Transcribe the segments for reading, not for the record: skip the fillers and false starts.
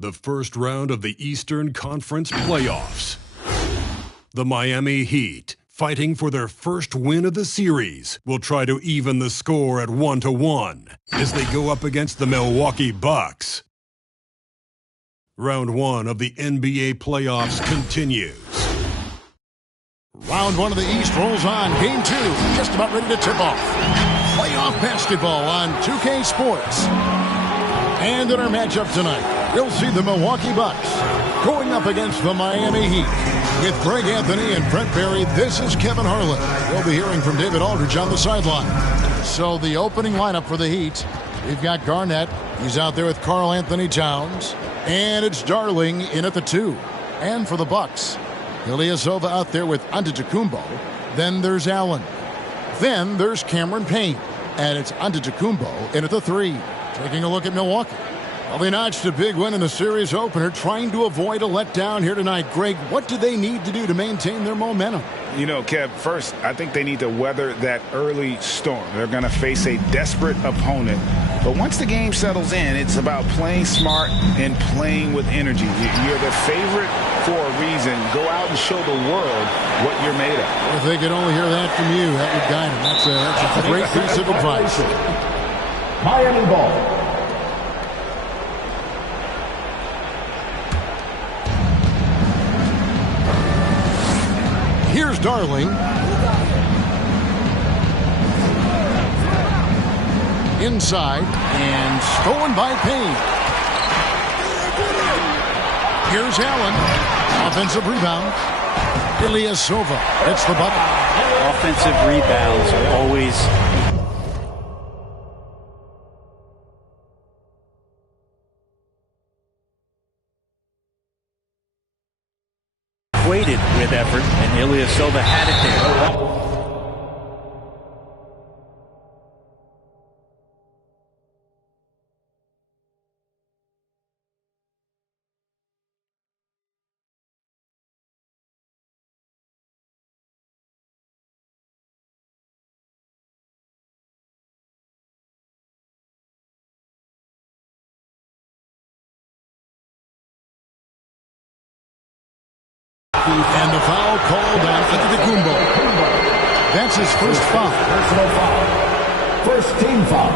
The first round of the Eastern Conference playoffs. The Miami Heat, fighting for their first win of the series, will try to even the score at 1-1 as they go up against the Milwaukee Bucks. Round 1 of the NBA playoffs continues. Round 1 of the East rolls on. Game 2 just about ready to tip off. Playoff basketball on 2K Sports. And in our matchup tonight, you'll see the Milwaukee Bucks going up against the Miami Heat. With Greg Anthony and Brent Barry, this is Kevin Harlan. We'll be hearing from David Aldridge on the sideline. So the opening lineup for the Heat, we've got Garnett. He's out there with Karl Anthony Towns. And it's Darling in at the 2. And for the Bucks, Ilyasova out there with Antetokounmpo. Then there's Allen. Then there's Cameron Payne. And it's Antetokounmpo in at the 3. Taking a look at Milwaukee. Well, they notched a big win in the series opener, trying to avoid a letdown here tonight. Greg, what do they need to do to maintain their momentum? You know, Kev, first, I think they need to weather that early storm. They're going to face a desperate opponent. But once the game settles in, it's about playing smart and playing with energy. You're the favorite for a reason. Go out and show the world what you're made of. If they could only hear that from you, that would guide them. That's a great piece of advice. Miami ball. Here's Darling. Inside and stolen by Payne. Here's Allen. Offensive rebound. Ilyasova hits the bucket. Offensive rebounds are always equated with effort, and Ilyasova had it there. And the foul called on Antetokounmpo. That's his first foul. Personal foul. First team foul.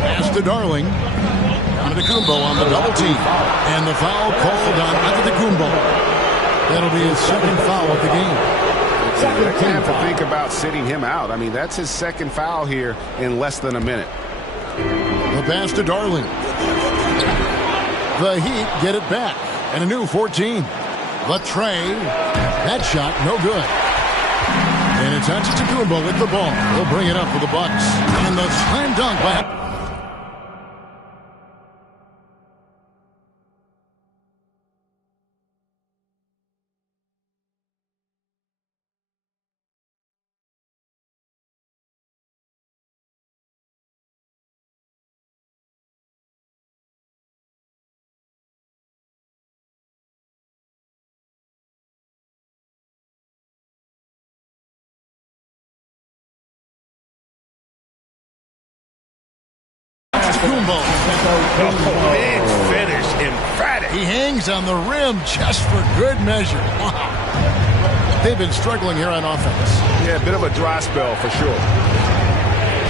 Pass to Darling. Antetokounmpo on the double team. And the foul called on Antetokounmpo. That'll be his second foul of the game. They're going to have to think about sitting him out. I mean, that's his second foul here in less than a minute. The pass to Darling. The Heat get it back. And a new 14. The tray. That shot, no good. And it's Antetokounmpo with the ball. He'll bring it up for the Bucks. And the slam dunk by Antetokounmpo. Big finish, emphatic. He hangs on the rim just for good measure. Wow. They've been struggling here on offense. Yeah, a bit of a dry spell for sure.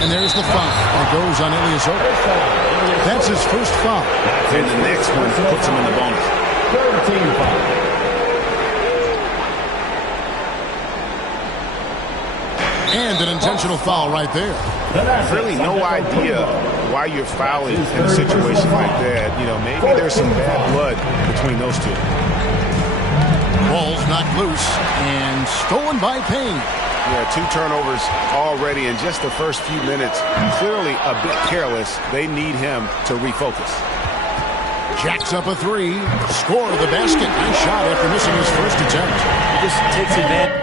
And there's the foul. It goes on Ilyasova. That's his first foul. And the next one puts him in the bonus. Third team foul. And an intentional foul right there. Really no idea why you're fouling in a situation like that. You know, maybe there's some bad blood between those two. Ball's knocked loose and stolen by Payne. Yeah, 2 turnovers already in just the first few minutes. Clearly a bit careless. They need him to refocus. Jacks up a 3. Score the basket. Nice shot after missing his first attempt. He just takes advantage.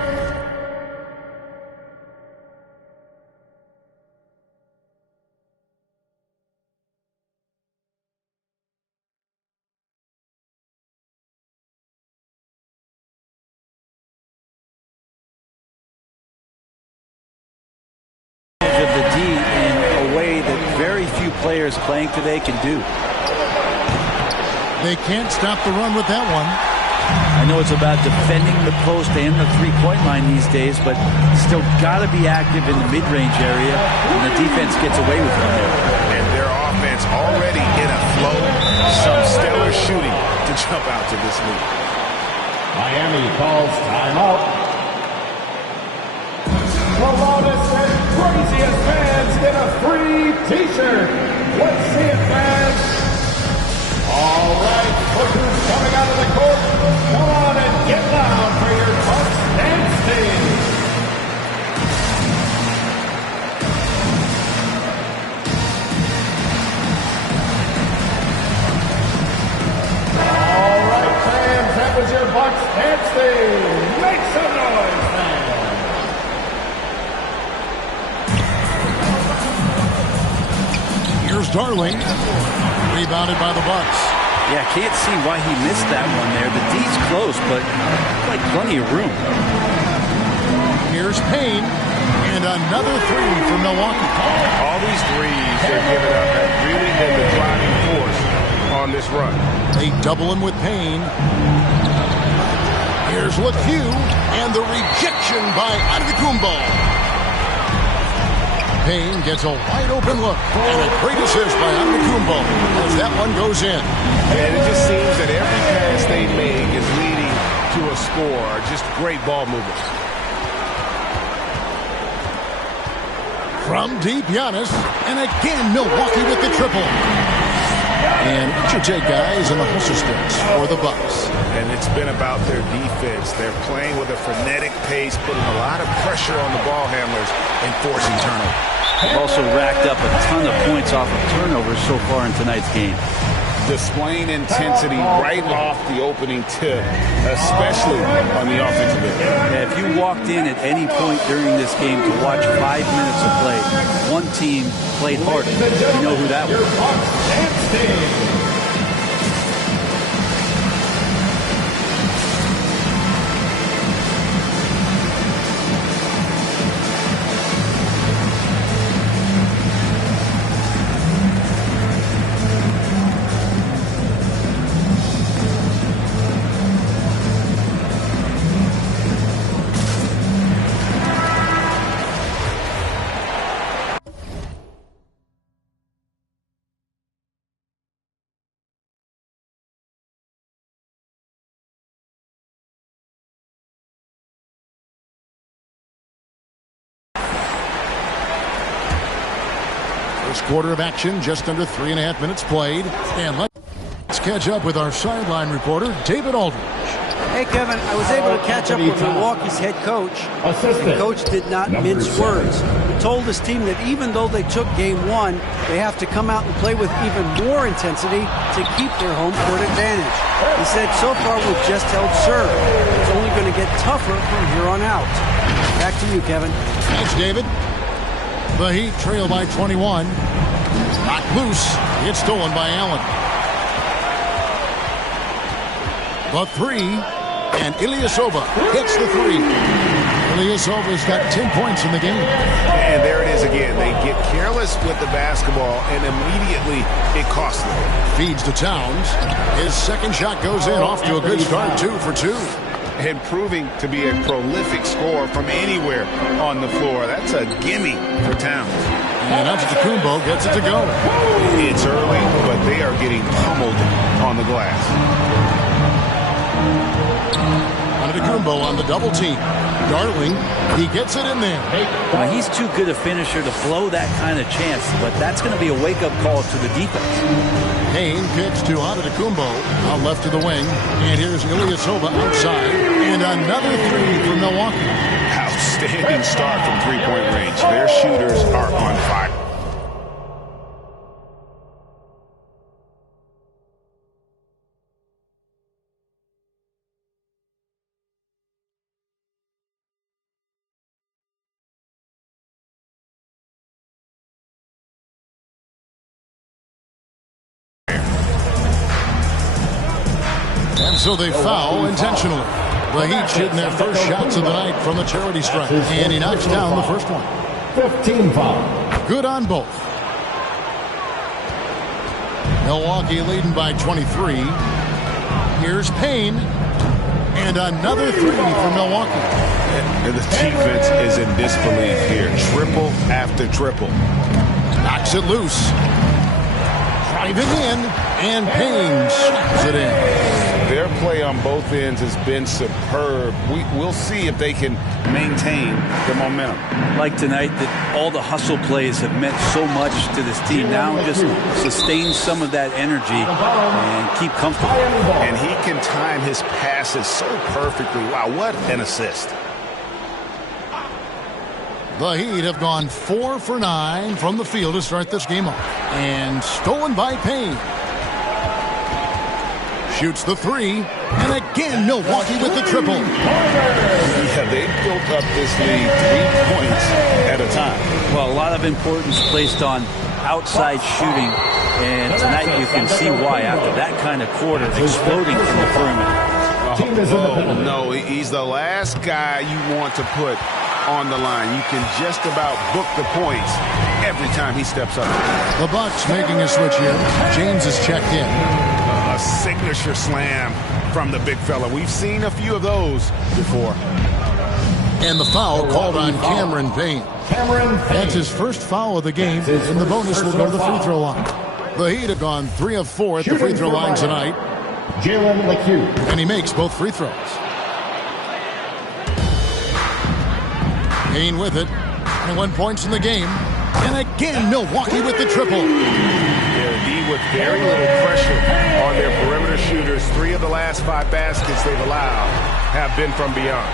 players playing today can do. They can't stop the run with that one. I know it's about defending the post and the three-point line these days, but still got to be active in the mid-range area, and the defense gets away with it there. And their offense already in a flow. Some stellar shooting to jump out to this lead. Miami calls timeout. The loudest and craziest fans get a free T-shirt. Let's see it, fans. All right, Booker's coming out of the court. Come on and get loud for your Bucks dance team. All right, fans, that was your Bucks dance team. Make some noise, fans. Here's Darling. Rebounded by the Bucks. Yeah, can't see why he missed that one there. The D's close, but like plenty of room. Here's Payne, and another three for Milwaukee. All these threes they've given up have really been the driving force on this run. They double him with Payne. Here's LeCue, and the rejection by Antetokounmpo. Payne gets a wide-open look, and a great assist by Antetokounmpo as that one goes in. And it just seems that every pass they make is leading to a score. Just great ball movement. From deep, Giannis, and again Milwaukee with the triple. And it should take guys in the hustle sticks for the Bucks. And it's been about their defense. They're playing with a frenetic pace, putting a lot of pressure on the ball handlers and forcing turnovers. They've also racked up a ton of points off of turnovers so far in tonight's game. Displaying intensity right off the opening tip, especially on the offensive end. Yeah, if you walked in at any point during this game to watch 5 minutes of play, one team played harder. You know who that was. First quarter of action, just under 3.5 minutes played. And let's catch up with our sideline reporter, David Aldridge. Hey, Kevin, I was able to catch up with Milwaukee's head coach. The coach did not mince words. He told his team that even though they took game one, they have to come out and play with even more intensity to keep their home court advantage. He said, so far we've just held serve. It's only going to get tougher from here on out. Back to you, Kevin. Thanks, David. The Heat trail by 21. Knocked loose. It's stolen by Allen. The three, and Ilyasova hits the three. Ilyasova's got 10 points in the game. And there it is again. They get careless with the basketball, and immediately it costs them. Feeds to Towns. His second shot goes in, off to a good start, 2 for 2. And proving to be a prolific scorer from anywhere on the floor. That's a gimme for Towns. And Antetokounmpo gets it to go. It's early, but they are getting pummeled on the glass. Antetokounmpo on the double team. Darling, he gets it in there. Well, he's too good a finisher to blow that kind of chance, but that's going to be a wake-up call to the defense. Payne kicks to Antetokounmpo out left to the wing. And here's Ilyasova outside. And another three for Milwaukee. Outstanding start from three-point range. Their shooters are on fire. And so they foul intentionally. The Heat shooting their first shots of the night from the charity stripe. And he knocks down the first one. 15 foul. Good on both. Milwaukee leading by 23. Here's Payne. And another three for Milwaukee. And the defense is in disbelief here. Triple after triple. Knocks it loose. Driving in. And Payne slaps it in. Their play on both ends has been superb. We'll see if they can maintain the momentum. Like tonight, that all the hustle plays have meant so much to this team. Now just sustain some of that energy and keep comfortable. And he can time his passes so perfectly. Wow, what an assist. The Heat have gone 4 for 9 from the field to start this game off. And stolen by Payne. Shoots the three, and again Milwaukee with the triple. Yeah, they built up this lead 3 points at a time. Well, a lot of importance placed on outside shooting, and tonight you can see why after that kind of quarter, exploding from the perimeter. Oh, no, he's the last guy you want to put on the line. You can just about book the points every time he steps up. The Bucks making a switch here. James is checked in. A signature slam from the big fella. We've seen a few of those before. And the foul called on Cameron Payne. That's his first foul of the game, and the bonus will go to the free throw line. The Heat have gone 3 of 4 at the free throw line tonight. And he makes both free throws. Payne with it. 21 points in the game. And again, Milwaukee with the triple. With very little pressure on their perimeter shooters. 3 of the last 5 baskets they've allowed have been from beyond.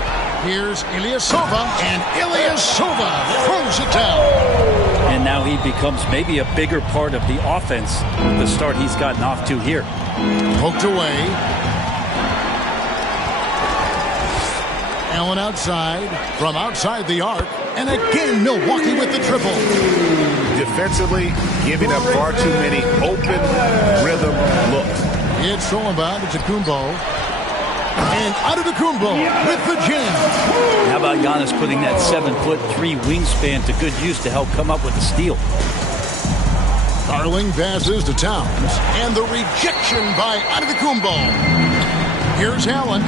Here's Ilyasova, and Ilyasova throws it down. And now he becomes maybe a bigger part of the offense with the start he's gotten off to here. Poked away. Allen outside, from outside the arc, and again Milwaukee with the triple. Defensively, giving up far too many open rhythm looks. It's stolen by Antetokounmpo. And Antetokounmpo with the jam. How about Giannis putting that 7'3" wingspan to good use to help come up with the steal? Darling passes to Towns, and the rejection by Antetokounmpo. Here's Allen.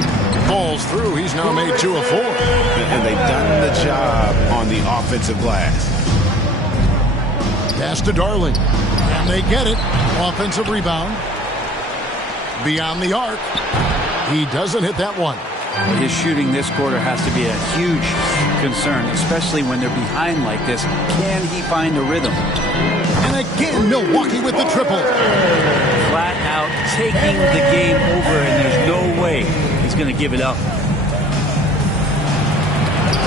Falls through. He's now made 2 of 4. And they've done the job on the offensive glass. Pass to Darling. And they get it. Offensive rebound. Beyond the arc. He doesn't hit that one. His shooting this quarter has to be a huge concern, especially when they're behind like this. Can he find a rhythm? And again, Milwaukee with the triple. Flat out taking the game over, and there's no way he's going to give it up.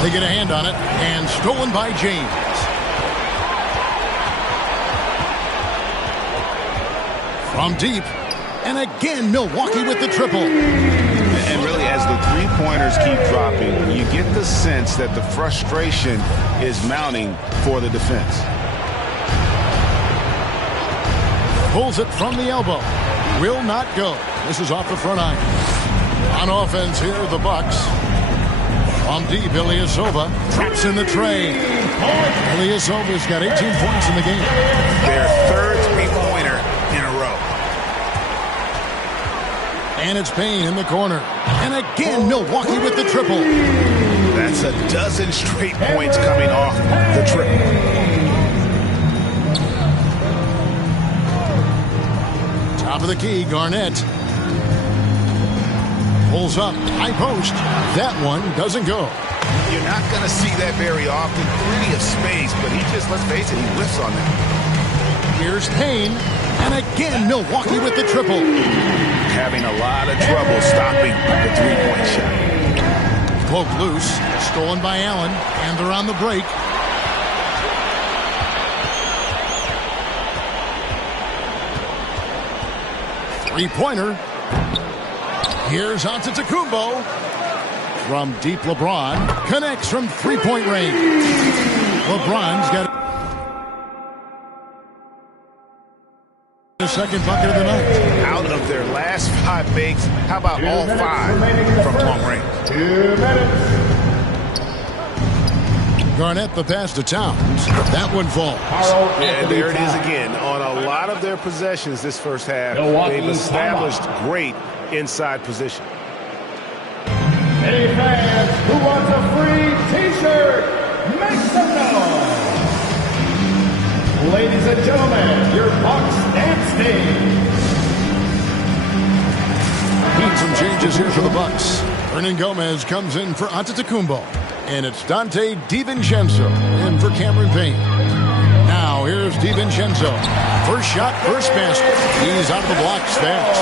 They get a hand on it, and stolen by James. From deep, and again Milwaukee with the triple. And really, as the three-pointers keep dropping, you get the sense that the frustration is mounting for the defense. Pulls it from the elbow. Will not go. This is off the front iron. On offense here, the Bucks. From deep, Ilyasova traps in the tray. Ilyasova's got 18 points in the game. Their third three-pointer in a row. And it's Payne in the corner. And again, Milwaukee with the triple. That's a dozen straight points coming off the triple. Top of the key, Garnett. Pulls up, high post. That one doesn't go. You're not going to see that very often. Plenty of space, but he just, let's face it, he whiffs on that. Here's Payne. And again, Milwaukee with the triple. Having a lot of trouble stopping the three-point shot. Cloak loose, stolen by Allen, and they're on the break. Three-pointer. Here's Antetokounmpo. From deep, LeBron connects from three-point range. LeBron's got the second bucket of the night. Out of their last 5 makes, how about all 5 from long range? 2 minutes. Garnett the pass to Towns. That one falls. Yeah, there it is again. On a lot of their possessions this first half, they've established great inside position. Hey fans, who wants a free t-shirt? Make some noise. Ladies and gentlemen, your Bucks dance team. Some changes here for the Bucks. Hernan Gomez comes in for Antetokounmpo. And it's Dante DiVincenzo in for Cameron Payne. Now here's DiVincenzo. First shot, first basket. He's out of the blocks fast.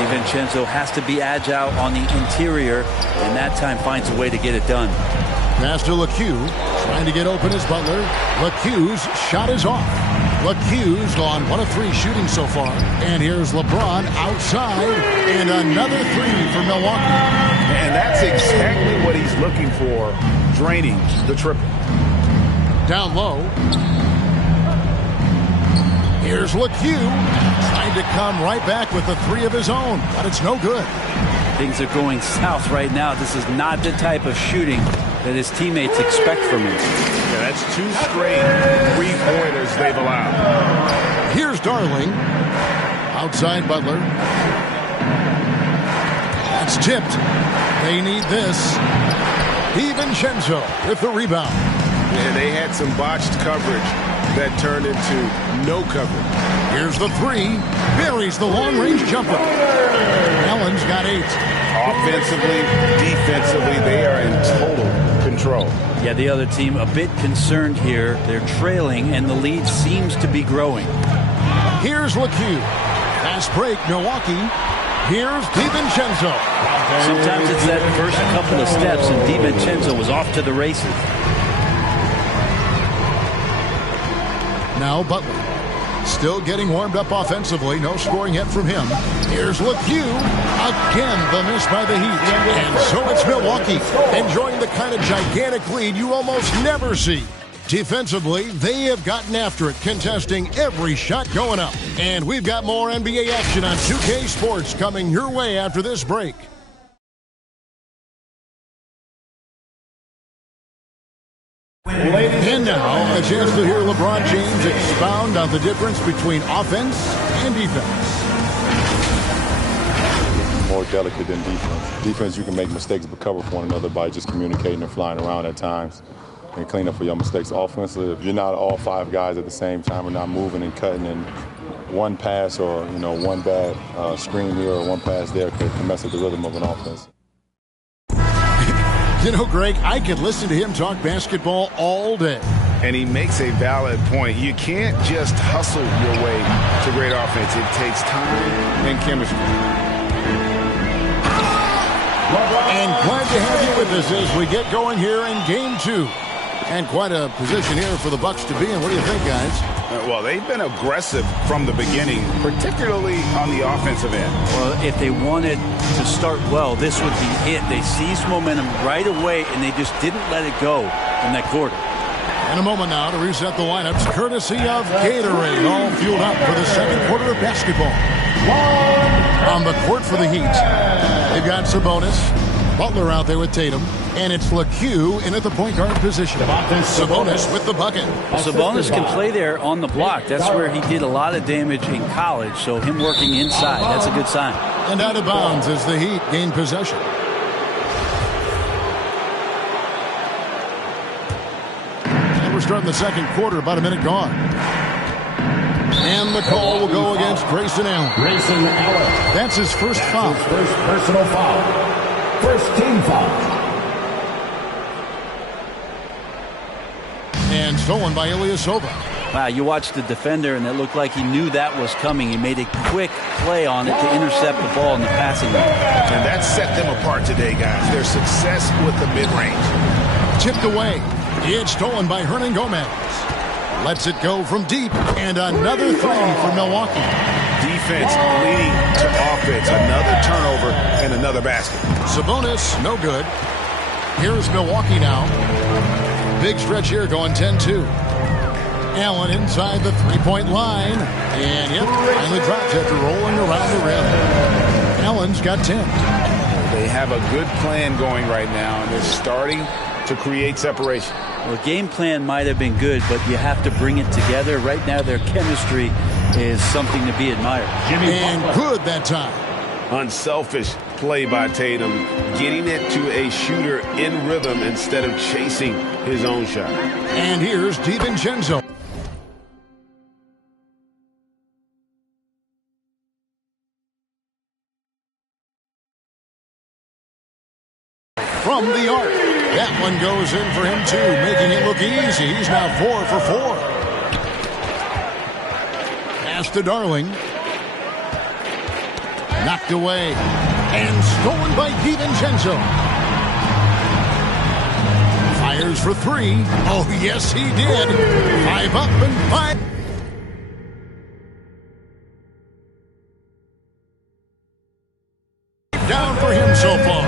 DiVincenzo has to be agile on the interior, and that time finds a way to get it done. Pass to LeCue. Trying to get open is Butler. LeCue's shot is off. LeCue's gone 1 of 3 shooting so far. And here's LeBron outside. And another 3 for Milwaukee. And that's exactly what he's looking for, draining the triple. Down low. Here's LeCue. Trying to come right back with the 3 of his own. But it's no good. Things are going south right now. This is not the type of shooting that his teammates expect from him. Yeah, that's 2 straight 3-pointers they've allowed. Here's Darling. Outside Butler. That's tipped. They need this. DiVincenzo with the rebound. Yeah, they had some botched coverage that turned into no coverage. Here's the 3. Buries the long-range jumper. Allen's got 8. Offensively, defensively, they are in total control. Yeah, the other team a bit concerned here. They're trailing, and the lead seems to be growing. Here's LeCue. Fast break, Milwaukee. Here's DiVincenzo. Sometimes it's that first couple of steps, and DiVincenzo was off to the races. Now Butler. Still getting warmed up offensively. No scoring yet from him. Here's LeCue. Again, the miss by the Heat. And so it's Milwaukee enjoying the kind of gigantic lead you almost never see. Defensively, they have gotten after it, contesting every shot going up. And we've got more NBA action on 2K Sports coming your way after this break. And now, a chance to hear LeBron James expound on the difference between offense and defense. More delicate than defense. Defense, you can make mistakes but cover for one another by just communicating and flying around at times and clean up for your mistakes. Offensively, if you're not all 5 guys at the same time and not moving and cutting, and one pass or one bad screen here or one pass there could mess up the rhythm of an offense. You know, Greg, I could listen to him talk basketball all day. And he makes a valid point. You can't just hustle your way to great offense. It takes time and chemistry. And glad to have you with us as we get going here in Game 2. And quite a position here for the Bucks to be in. What do you think, guys? Well, they've been aggressive from the beginning, particularly on the offensive end. Well, if they wanted to start well, this would be it. They seized momentum right away, and they just didn't let it go in that quarter. In a moment now to reset the lineups, courtesy of Gatorade, all fueled up for the second quarter of basketball. On the court for the Heat, they've got Sabonis, Butler out there with Tatum, and it's LeCue in at the point guard position. Sabonis with the bucket. Sabonis can play there on the block. That's where he did a lot of damage in college, so him working inside, that's a good sign. And out of bounds as the Heat gain possession. And we're starting the second quarter, about a minute gone. And the call will go against Grayson Allen. Grayson Allen. That's his first foul. His first personal foul. First team foul. And stolen by Ilyasova. Wow, you watched the defender, and it looked like he knew that was coming. He made a quick play on it to intercept the ball in the passing lane. And that set them apart today, guys. Their success with the mid-range. Tipped away. It's stolen by Hernan Gomez. Lets it go from deep. And another 3 for Milwaukee. Defense leading to offense. Another turnover and another basket. Sabonis, no good. Here's Milwaukee now. Big stretch here going 10-2. Allen inside the three-point line. And yep, finally drops after rolling around the rim. Allen's got 10. They have a good plan going right now, and they're starting to create separation. Well, the game plan might have been good, but you have to bring it together. Right now, their chemistry is something to be admired. And good that time. Unselfish play by Tatum, getting it to a shooter in rhythm instead of chasing his own shot. And here's DiVincenzo. From the arc. That one goes in for him, too, making it look easy. He's now 4 for 4. Pass to Darling. Knocked away. And stolen by DiVincenzo. Fires for 3. Oh, yes, he did. 5 up and 5. Down for him so far.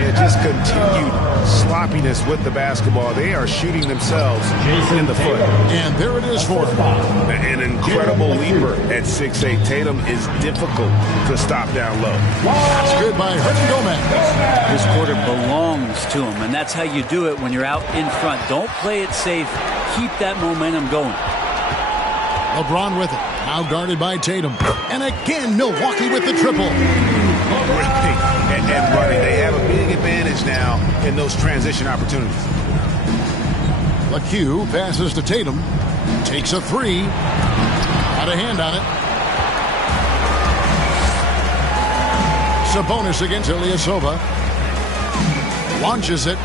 Yeah, just continued sloppiness with the basketball. They are shooting themselves in the foot. And there it is for him. An incredible leaper at 6'8". Tatum is difficult to stop down low. That's good by Hernan Gomez. This quarter belongs to him, and that's how you do it when you're out in front. Don't play it safe. Keep that momentum going. LeBron with it. Now guarded by Tatum. And again, Milwaukee with the triple. And running. They have a big advantage now in those transition opportunities. McHugh passes to Tatum. Takes a 3. Got a hand on it. Sabonis against Ilyasova. Launches it.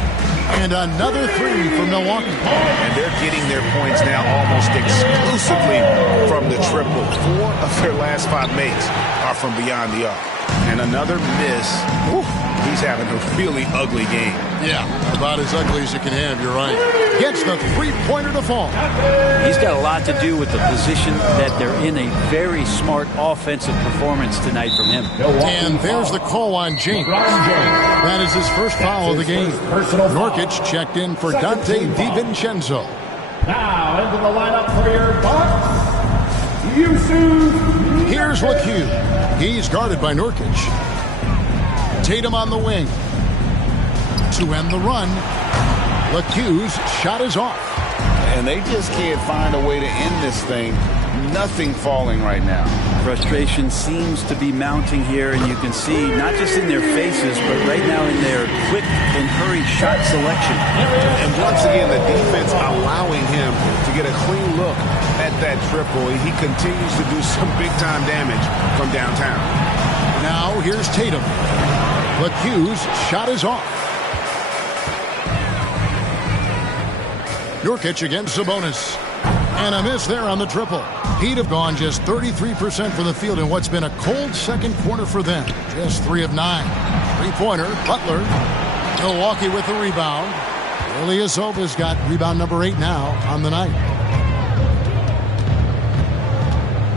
And another 3 for Milwaukee. And they're getting their points now almost exclusively from the triple. 4 of their last 5 makes are from beyond the arc. And another miss. Whew, he's having a really ugly game. Yeah, about as ugly as you can have, you're right. Gets the three-pointer to fall. He's got a lot to do with the position that they're in. A very smart offensive performance tonight from him. And there's the call on James. That is his first foul of the game. Nurkic checked in for Dante DiVincenzo. Now into the lineup for your Bucks, Yusuf. Here's McHugh. He's guarded by Nurkic. Tatum on the wing. To end the run, McHugh's shot is off. And they just can't find a way to end this thing. Nothing falling right now. Frustration seems to be mounting here, and you can see not just in their faces, but right now in their quick and hurried shot selection. And once again, the defense allowing him to get a clean look at that triple. He continues to do some big-time damage from downtown. Now here's Tatum. McHugh's shot is off. Nurkic against Sabonis. And a miss there on the triple. He'd have gone just 33% from the field in what's been a cold second quarter for them. Just 3 of 9. Three-pointer, Butler. Milwaukee with the rebound. Ilyasova's got rebound number 8 now on the night.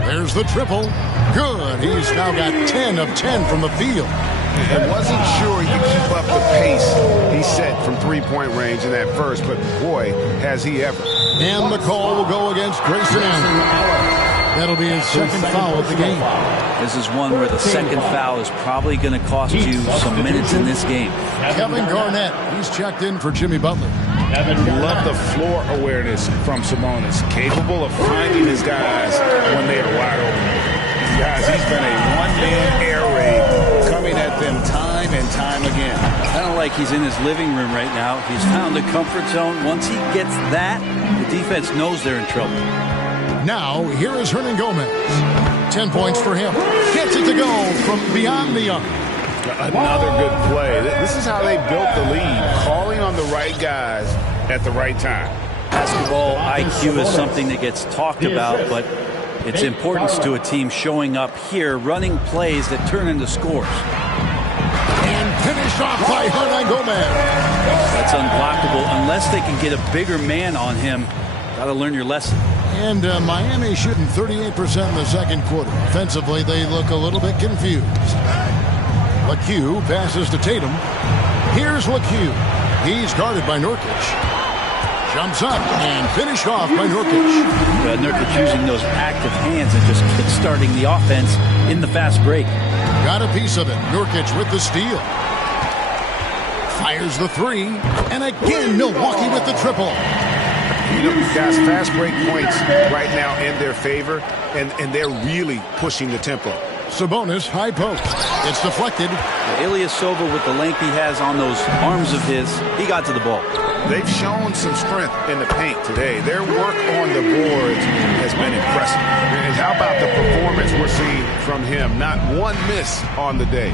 There's the triple. Good. He's now got 10 of 10 from the field. I wasn't sure he could keep up the pace he set from three-point range in that first, but boy, has he ever. And the call will go against Grayson Allen. That'll be his second foul of the game. This is one where the second foul is probably going to cost you some minutes in this game. Kevin Garnett, he's checked in for Jimmy Butler. Love the floor awareness from Sabonis, capable of finding his guys when they are wide open. Guys, he's been a one-man air raid coming at them time and time again. Kind of like he's in his living room right now. He's found a comfort zone. Once he gets that, the defense knows they're in trouble. Now, here is Hernan Gomez. 10 points for him. Gets it to go from beyond the arc. Another good play. This is how they built the lead, calling on the right guys at the right time. Basketball IQ is something that gets talked about, but its importance to a team showing up here, running plays that turn into scores. And finished off by Hernan Gomez. That's unblockable unless they can get a bigger man on him. Got to learn your lesson. And Miami shooting 38% in the second quarter. Offensively, they look a little bit confused. McHugh passes to Tatum. Here's McHugh. He's guarded by Nurkic. Jumps up and finished off by Nurkic. Nurkic using those active hands and just kick-starting the offense in the fast break. Got a piece of it. Nurkic with the steal. Fires the three. And again, Milwaukee with the triple. You know, guys, fast break points right now in their favor, and they're really pushing the tempo. Sabonis, high post. It's deflected. Ilyasova, with the length he has on those arms of his, he got to the ball. They've shown some strength in the paint today. Their work on the boards has been impressive. And how about the performance we're seeing from him? Not one miss on the day.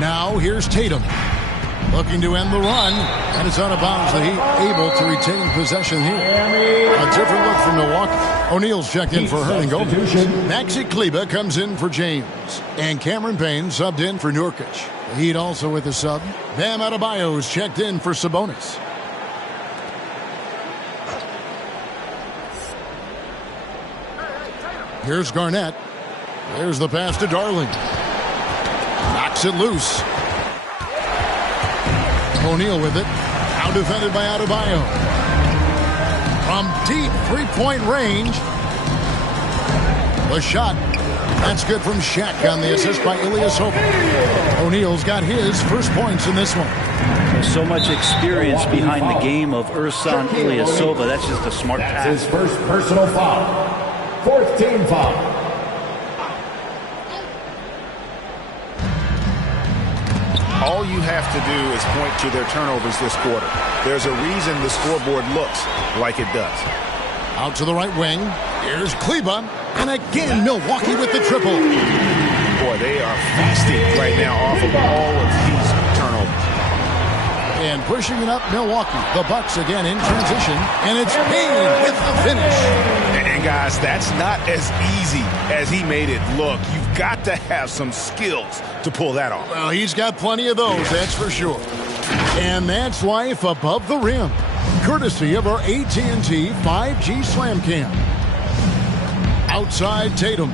Now here's Tatum. Looking to end the run, and it's out of bounds. The Heat able to retain possession here. A different look from Milwaukee. O'Neal's checked in for Hernan Gomez. Maxi Kleber comes in for James. And Cameron Payne subbed in for Nurkic. The Heat also with a sub. Bam Adebayo's checked in for Sabonis. Here's Garnett. There's the pass to Darling. Knocks it loose. O'Neal with it. Now defended by Adebayo. From deep three-point range. The shot. That's good from Shaq on the assist by Ilyasova. O'Neal's got his first points in this one. So much experience behind the game of Ersan Ilyasova. That's just a smart pass. His first personal foul. Fourth team foul. All you have to do is point to their turnovers this quarter. There's a reason the scoreboard looks like it does. Out to the right wing. Here's Kleber. And again, Milwaukee with the triple. Boy, they are feasting right now off of all of these turnovers. And pushing it up, Milwaukee. The Bucks again in transition. And it's Payne with the finish. And guys, that's not as easy as he made it look. You've got to have some skills to pull that off. Well, he's got plenty of those, that's for sure. And that's life above the rim. Courtesy of our AT&T 5G Slam Cam. Outside Tatum.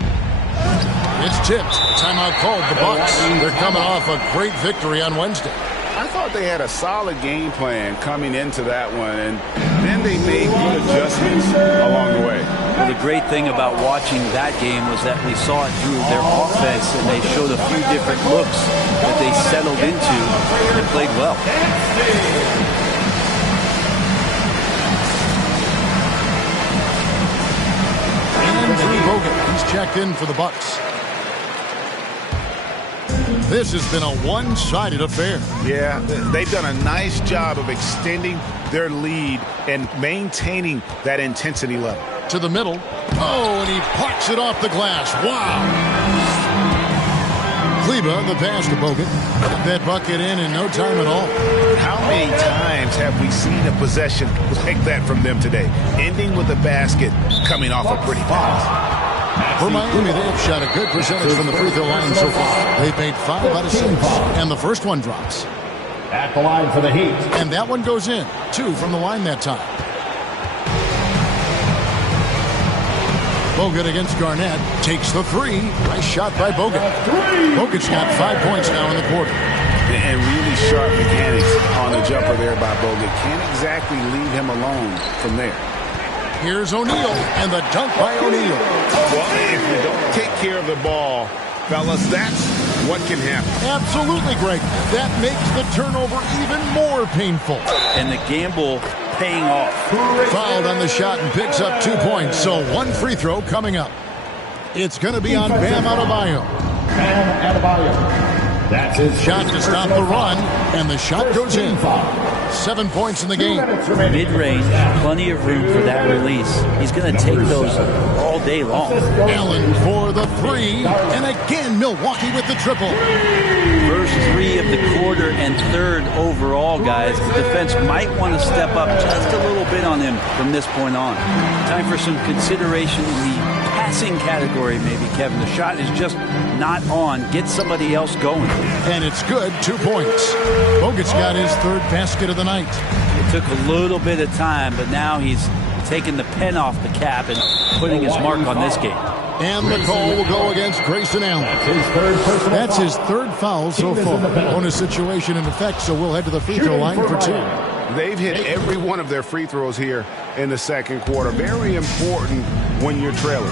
It's tipped. Timeout called the Bucks. They're coming off a great victory on Wednesday. I thought they had a solid game plan coming into that one, and then they made good adjustments along the way. Well, the great thing about watching that game was that we saw it through their offense, and they showed a few different looks that they settled into and played well. And Danny Bogut, he's checked in for the Bucks. This has been a one-sided affair. Yeah, they've done a nice job of extending their lead and maintaining that intensity level. To the middle. Oh, and he parks it off the glass. Wow. Kleber, the pass to Bogut. Got that bucket in no time at all. How many times have we seen a possession like that from them today? Ending with a basket, coming off a pretty pass. For Miami, they have shot a good percentage from the free throw line so far. They've made 5 out of 6, and the first one drops. At the line for the Heat. And that one goes in. 2 from the line that time. Bogut against Garnett. Takes the 3. Nice shot by Bogut. Bogut's got 5 points now in the quarter. And really sharp mechanics on the jumper there by Bogut. Can't exactly leave him alone from there. Here's O'Neal, and the dunk by O'Neal. Well, if you don't take care of the ball, fellas, that's what can happen. Absolutely, Greg. That makes the turnover even more painful. And the gamble paying off. Fouled on the shot and picks up 2 points, so 1 free throw coming up. It's going to be on Bam Adebayo. Bam Adebayo. That's his shot to stop the run, and the shot goes in. 7 points in the game. Mid-range, plenty of room for that release. He's going to take those all day long. Allen for the 3, and again Milwaukee with the triple. First 3 of the quarter and 3rd overall, guys. The defense might want to step up just a little bit on him from this point on. Time for some consideration in the passing category, maybe, Kevin. The shot is just not on. Get somebody else going. And it's good. 2 points. Bogut's got his 3rd basket of the night. It took a little bit of time, but now he's taking the pen off the cap and putting his mark on this game. And the call will go against Grayson Allen. That's his 3rd foul so far. Bonus situation in effect, so we'll head to the free throw line for 2. They've hit every one of their free throws here in the second quarter. Very important when you're trailing.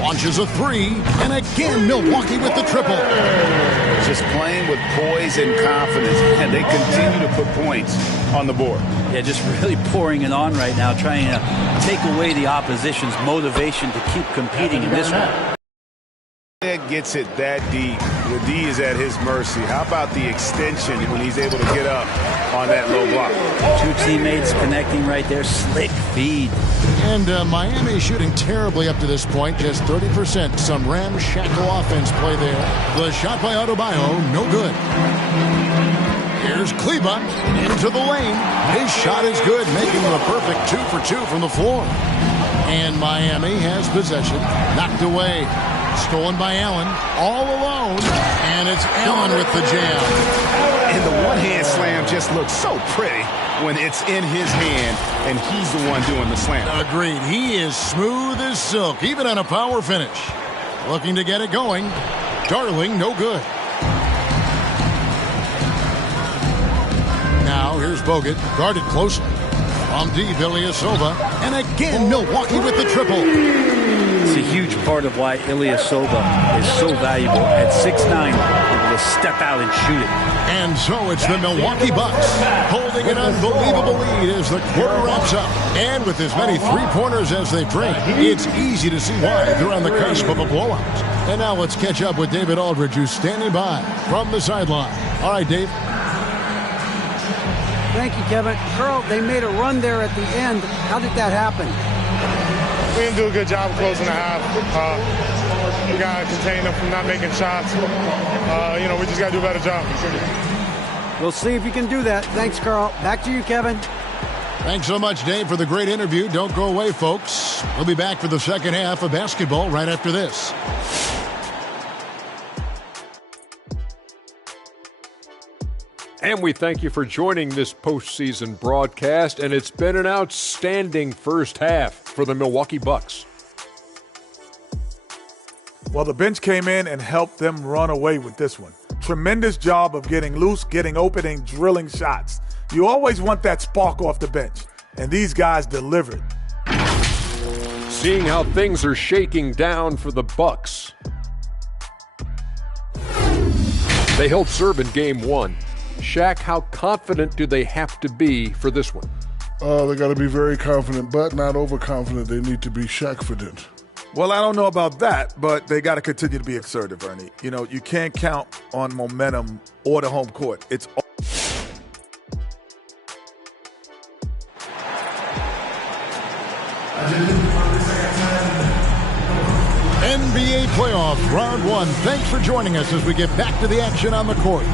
Launches a three, and again Milwaukee with the triple. Just playing with poise and confidence, and they continue to put points on the board. Yeah, just really pouring it on right now, trying to take away the opposition's motivation to keep competing in this one. Gets it that deep. The D is at his mercy. How about the extension when he's able to get up on that low block? Two teammates connecting right there. Slick feed. And Miami shooting terribly up to this point. Just 30%. Some ramshackle offense play there. The shot by Adebayo, no good. Here's Kleba into the lane. His shot is good, making him a perfect 2 for 2 from the floor. And Miami has possession. Knocked away. Stolen by Allen, all alone, and it's Allen with the jam. And the one-hand slam just looks so pretty when it's in his hand, and he's the one doing the slam. Agreed. He is smooth as silk, even on a power finish. Looking to get it going. Darling, no good. Now, here's Bogut, guarded closely. From deep, Ilyasova, and again, Milwaukee with the triple. It's a huge part of why Ilyasova is so valuable. At 6'9", able to step out and shoot it. And so it's the Milwaukee Bucks holding an unbelievable lead as the quarter wraps up. And with as many three-pointers as they've drained, it's easy to see why they're on the cusp of a blowout. And now let's catch up with David Aldridge, who's standing by from the sideline. All right, Dave. Thank you, Kevin. Carl, they made a run there at the end. How did that happen? We didn't do a good job closing the half. We got to contain them from not making shots. We just got to do a better job. We'll see if you can do that. Thanks, Carl. Back to you, Kevin. Thanks so much, Dave, for the great interview. Don't go away, folks. We'll be back for the second half of basketball right after this. And we thank you for joining this postseason broadcast, and it's been an outstanding first half for the Milwaukee Bucks. Well, the bench came in and helped them run away with this one. Tremendous job of getting loose, getting open, and drilling shots. You always want that spark off the bench, and these guys delivered. Seeing how things are shaking down for the Bucks. They held serve in Game 1. Shaq, how confident do they have to be for this one? They got to be very confident, but not overconfident. They need to be Shaq-fident. Well, I don't know about that, but they got to continue to be assertive, Ernie. You can't count on momentum or the home court. It's NBA playoffs, round 1. Thanks for joining us as we get back to the action on the court.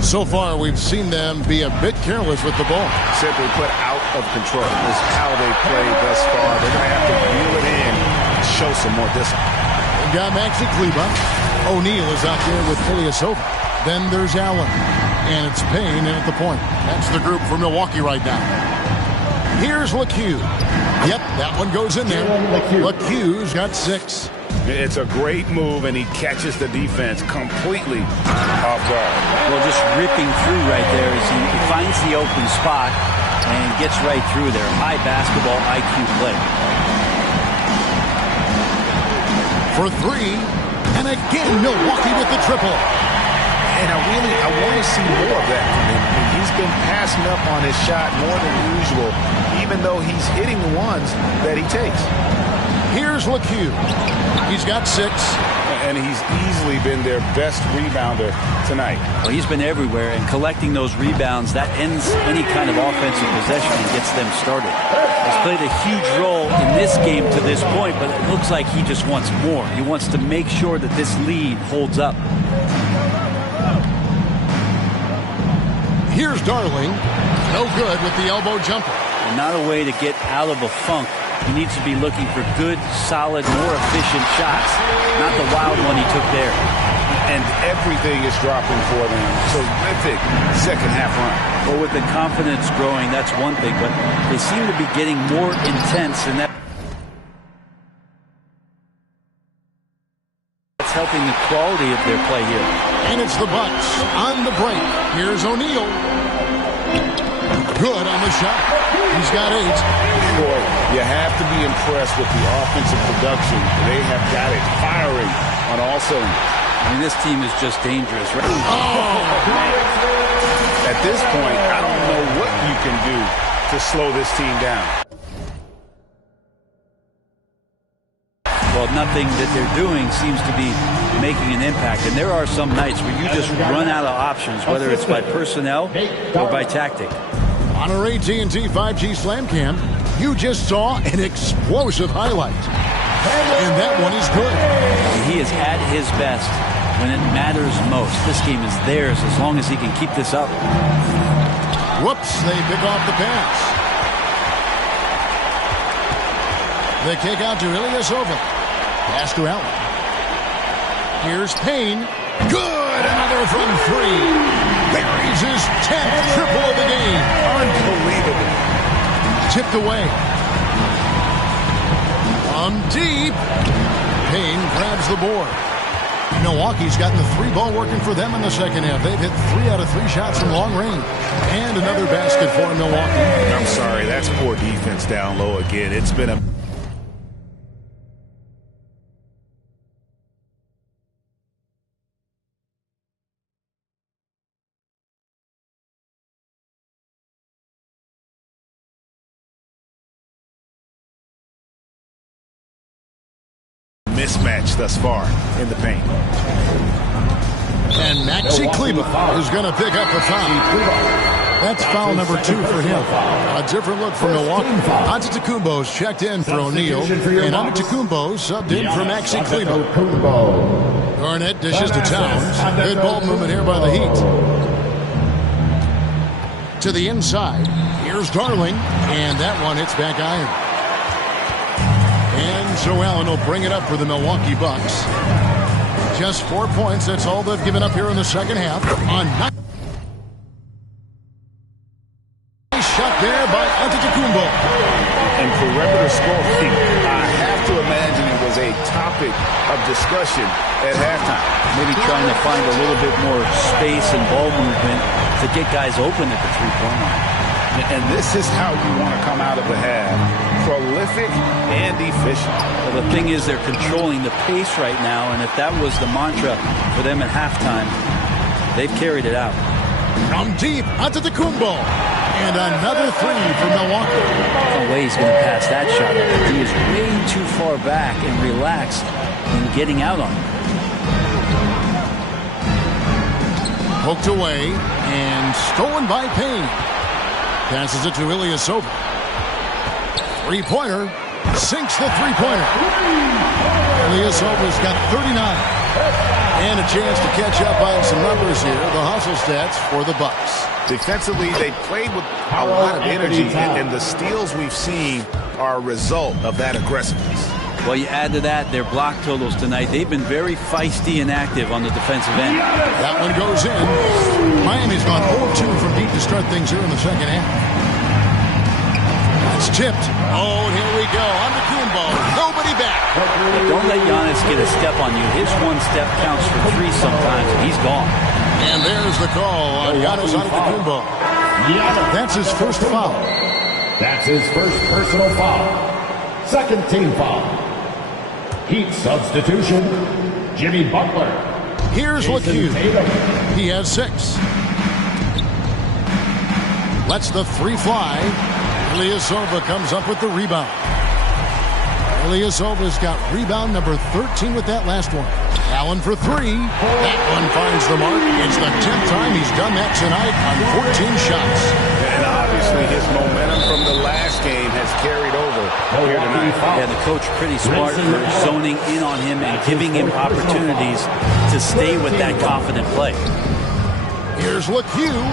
So far, we've seen them be a bit careless with the ball. Simply put, out of control. This is how they played thus far. They're going to have to reel it in and show some more discipline. They've got Maxi Kleba. O'Neal is out there with Ilyasova. Then there's Allen. And it's Payne in at the point. That's the group for Milwaukee right now. Here's LeCue. Yep, that one goes in there. LeCue's got 6. It's a great move, and he catches the defense completely off guard. Well, just ripping through right there as he finds the open spot and gets right through there. High basketball IQ play. For 3, and again, Milwaukee with the triple. And I want to see more of that from him. He's been passing up on his shot more than usual, even though he's hitting the ones that he takes. Here's LeCue. He's got 6. And he's easily been their best rebounder tonight. Well, he's been everywhere, and collecting those rebounds, that ends any kind of offensive possession and gets them started. He's played a huge role in this game to this point, but it looks like he just wants more. He wants to make sure that this lead holds up. Here's Darling. No good with the elbow jumper. And not a way to get out of a funk. He needs to be looking for good, solid, more efficient shots. Not the wild one he took there. And everything is dropping for them. Terrific second half run. Well, with the confidence growing, that's one thing, but they seem to be getting more intense, and that's helping the quality of their play here. And it's the Bucks on the break. Here's O'Neal. good on the shot. He's got 8. Boy, you have to be impressed with the offensive production. They have got it firing on all cylinders. I mean, this team is just dangerous, right? At this point, I don't know what you can do to slow this team down. Well, nothing that they're doing seems to be making an impact. And there are some nights where you just run out of options, whether it's by personnel or by tactic. On our AT&T 5G Slam Cam, you just saw an explosive highlight. And that one is good. He is at his best when it matters most. This game is theirs as long as he can keep this up. Whoops, they pick off the pass. The kick out to Ilyasova. Pass to Allen. Here's Payne. Good! Another from 3. Buries his 10th triple of the game. Unbelievable. Tipped away. From deep. Payne grabs the board. Milwaukee's gotten the 3-ball working for them in the second half. They've hit 3 out of 3 shots from long range. And another basket for Milwaukee. I'm sorry, that's poor defense down low again. It's been a mismatch thus far in the paint. And Maxi Kleber is going to pick up the foul. That's foul number 2 for him. A different look for Milwaukee. Antetokounmpo's checked in for O'Neal. And Antetokounmpo subbed in for Maxi Kleber. Garnett dishes to Towns. Good ball movement here by the Heat. To the inside. Here's Darling. And that one hits back iron. And Joe Allen will bring it up for the Milwaukee Bucks. Just 4 points. That's all they've given up here in the second half. On nice shot there by Antetokounmpo. And perimeter scoring, I have to imagine it was a topic of discussion at halftime. Maybe trying to find a little bit more space and ball movement to get guys open at the three-point line. And this is how you want to come out of the half. Prolific and efficient. Well, the thing is they're controlling the pace right now, and if that was the mantra for them at halftime, they've carried it out. From deep, Antetokounmpo. And another 3 for Milwaukee. No way he's going to pass that shot. He is way too far back and relaxed in getting out on it. Poked away and stolen by Payne. Passes it to Ilyasova. 3-pointer. Sinks the 3-pointer. Ilyasova's got 39. And a chance to catch up on some numbers here. The hustle stats for the Bucks. Defensively, they played with a lot of energy, and the steals we've seen are a result of that aggressiveness. Well, you add to that their block totals tonight. They've been very feisty and active on the defensive end. That one goes in. Miami's gone 0-2 from deep to start things here in the second half. That's tipped. Oh, here we go. Antetokounmpo. Nobody back. But don't let Giannis get a step on you. His one step counts for 3 sometimes, and he's gone. And there's the call on Giannis Antetokounmpo. That's his first foul. That's his first personal foul. Second team foul. Heat substitution, Jimmy Butler. Here's LeCue. He has 6. Lets the 3 fly. Ilyasova comes up with the rebound. Ilyasova's got rebound number 13 with that last one. Allen for 3. That one finds the mark. It's the 10th time he's done that tonight on 14 shots. And obviously his momentum from the last game has carried over here tonight. Yeah, the coach pretty smart for zoning in on him and giving him opportunities to stay with that confident play. Here's LeCue.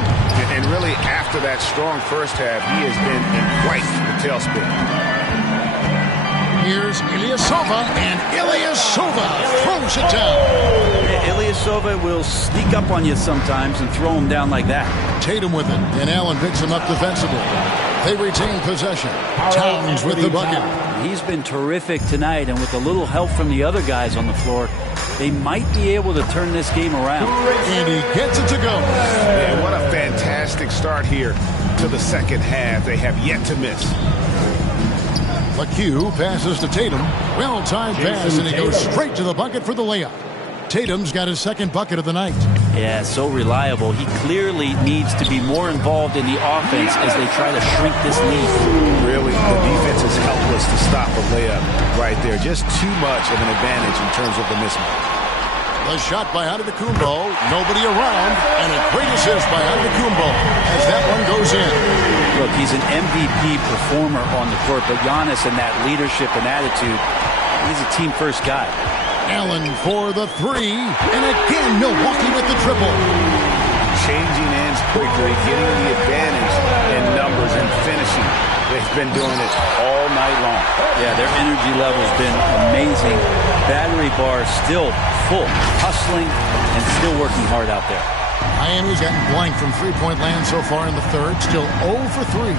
And really, after that strong first half, he has been in quite the tailspin. Here's Ilyasova, and Ilyasova throws it down. Yeah, Ilyasova will sneak up on you sometimes and throw him down like that. Tatum with it, and Allen picks him up defensively. They retain possession. Towns with the bucket. He's been terrific tonight, and with a little help from the other guys on the floor, they might be able to turn this game around. And he gets it to go. And what a fantastic start here to the second half. They have yet to miss. McHugh passes to Tatum. Well-timed pass, and he goes straight to the bucket for the layup. Tatum's got his second bucket of the night. Yeah, so reliable. He clearly needs to be more involved in the offense as they try to shrink this lead. Really, the defense is helpless to stop a layup right there. Just too much of an advantage in terms of the mismatch. The shot by Antetokounmpo, nobody around, and a great assist by Antetokounmpo as that one goes in. Look, he's an MVP performer on the court, but Giannis and that leadership and attitude, he's a team-first guy. Allen for the three, and again Milwaukee with the triple. Changing ends quickly, getting the advantage in numbers and finishing. They've been doing it all night long. Yeah, their energy level's been amazing. Battery bar still full, hustling and still working hard out there. Miami's gotten blank from three-point land so far in the third, still 0 for 3.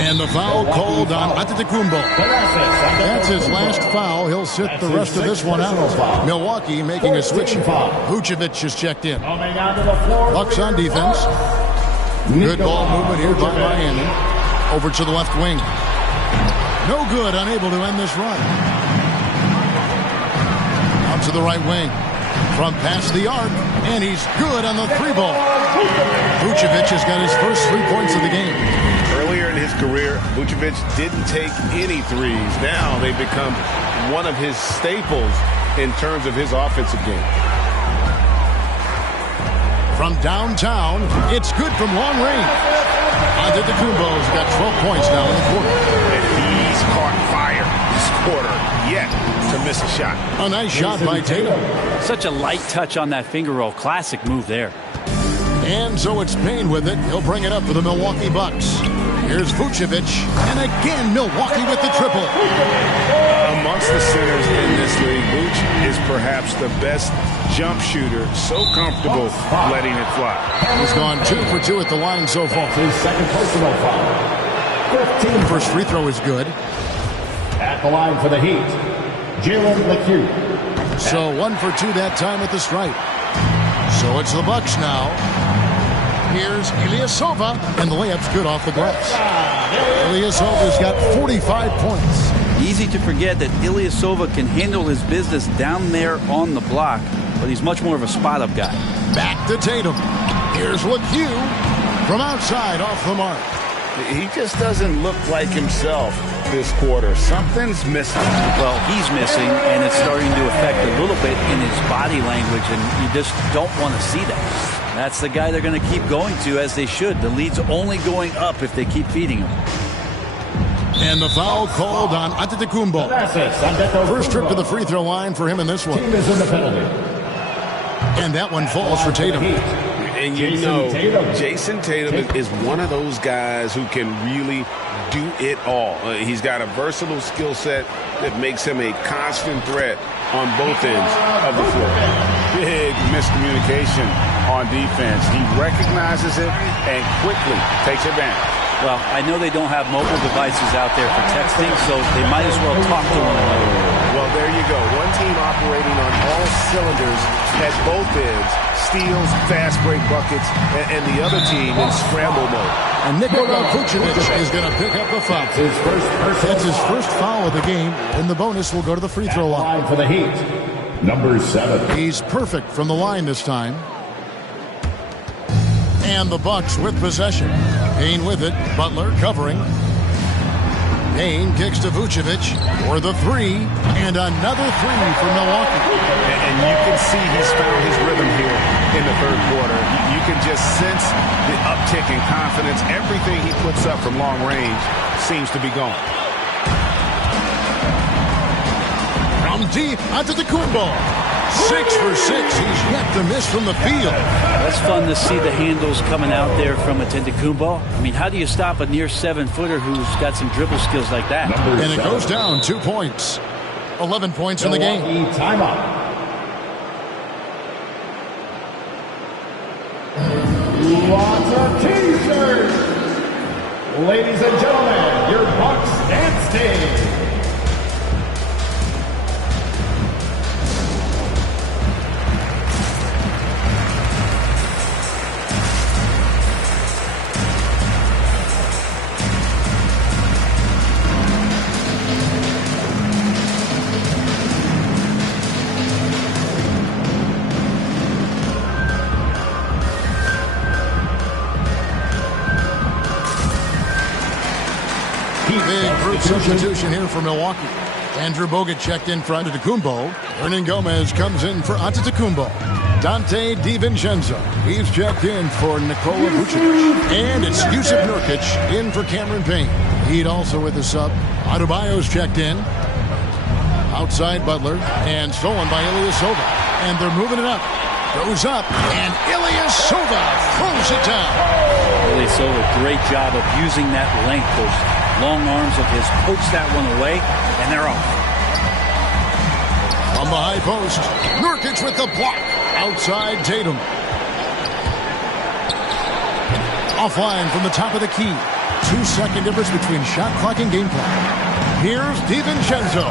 And the foul called on Antetokounmpo. That's his last foul. He'll sit the rest of this one out. Milwaukee making a switch. Vucevic has checked in. Bucks on defense. Good ball movement here by Miami. Over to the left wing. No good, unable to end this run. Out to the right wing. From past the arc, and he's good on the three ball. Vucevic has got his first 3 points of the game. Earlier in his career, Vucevic didn't take any threes. Now they've become one of his staples in terms of his offensive game. From downtown, it's good from long range. Antetokounmpo's got 12 points now in the quarter. And he's caught fire this quarter, yet to miss a shot. A nice shot by Tatum. Such a light touch on that finger roll. Classic move there. And so it's Payne with it. He'll bring it up for the Milwaukee Bucks. Here's Vucevic, and again Milwaukee with the triple. Amongst the centers in this league, Vuce is perhaps the best jump shooter, so comfortable letting it fly. He's gone 2 for 2 at the line so far. His second personal foul. First free throw is good. At the line for the Heat, Jalen McHugh. So 1 for 2 that time at the stripe. So it's the Bucks now. Here's Ilyasova, and the layup's good off the glass. Ilyasova's got 45 points. Easy to forget that Ilyasova can handle his business down there on the block, but he's much more of a spot-up guy. Back to Tatum. Here's McHugh from outside off the mark. He just doesn't look like himself this quarter. Something's missing. Well, he's missing, and it's starting to affect a little bit in his body language, and you just don't want to see that. That's the guy they're going to keep going to, as they should. The lead's only going up if they keep feeding him. And the foul called on Antetokounmpo. First trip to the free throw line for him in this one. And that one falls for Tatum. And you know, Jason Tatum is one of those guys who can really do it all. He's got a versatile skill set that makes him a constant threat on both ends of the floor. Big miscommunication on defense. He recognizes it and quickly takes advantage. Well, I know they don't have mobile devices out there for texting, so they might as well talk to one another. Well, there you go. One team operating on all cylinders at both ends. Steals, fast break buckets, and the other team in scramble mode. And Nikola Vucevic is going to pick up the foul. That's his first foul of the game, and the bonus will go to the free throw line. For the Heat, number 7. He's perfect from the line this time. And the Bucks with possession. Payne with it. Butler covering. Payne kicks to Vucevic for the three, and another three for Milwaukee. And you can see he's found his rhythm here in the third quarter. You can just sense the uptick in confidence. Everything he puts up from long range seems to be gone. From deep Antetokounmpo. 6 for 6. He's yet to miss from the field. That's fun to see the handles coming out there from Antetokounmpo. I mean, how do you stop a near 7-footer who's got some dribble skills like that? And it goes down 2 points. 11 points in the game. Timeout. Lots of T-shirts. Ladies and gentlemen, your Bucks dance team. Big group substitution here for Milwaukee. Andrew Bogut checked in for Antetokounmpo. Hernan Gomez comes in for Antetokounmpo. Dante DiVincenzo, he's checked in for Nikola Vucevic. And it's Jusuf Nurkic in for Cameron Payne. Heat also with the sub. Adebayo's checked in. Outside Butler, and stolen by Ilyasova. And they're moving it up. Goes up, and Ilyasova throws it down. Ilyasova, great job of using that length. Those long arms of his pokes that one away, and they're off. From the high post, Nurkic with the block. Outside Tatum. Offline from the top of the key. 2-second difference between shot clock and game clock. Here's DiVincenzo.